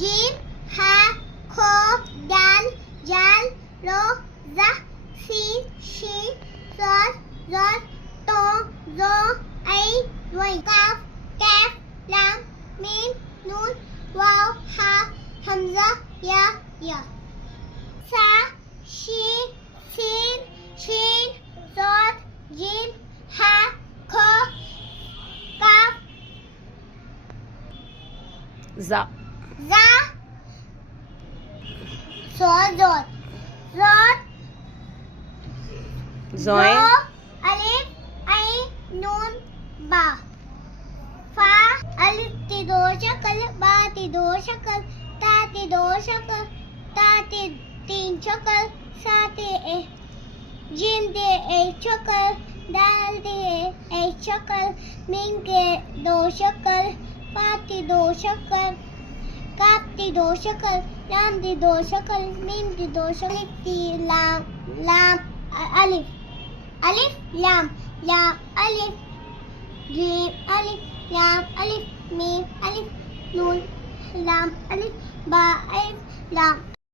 gym हा खो दाल जाल रो जा सीन शीन सॉद ज़ॉद तो ज़ो ऐ ज़ोई काफ कैफ लाम मीम नून वाव हा हमजा या सा शीन सीन शीन सॉद जीम हा खो काफ za za ज़ोद ज़ॉद zoin अलिफ ऐ नून बा फा अलिफ ती दो शक्ल बा ती दो शक्ल ता ती दो शक्ल ता ती तीन शक्ल सा ती जीम ती एक शक्ल दाल ती एक शक्ल मीम के दो शक्ल फा ती दो शक्ल काफ ती दो शक्ल लाम ती दो शक्ल मीम ती दो शक्ल ती लाम लाम अलिफ अलिफ लाम लाम अलिफ जीम अलिफ लाम अलिफ मीम अलिफ नून लाम अलिफ बा अलिफ लाम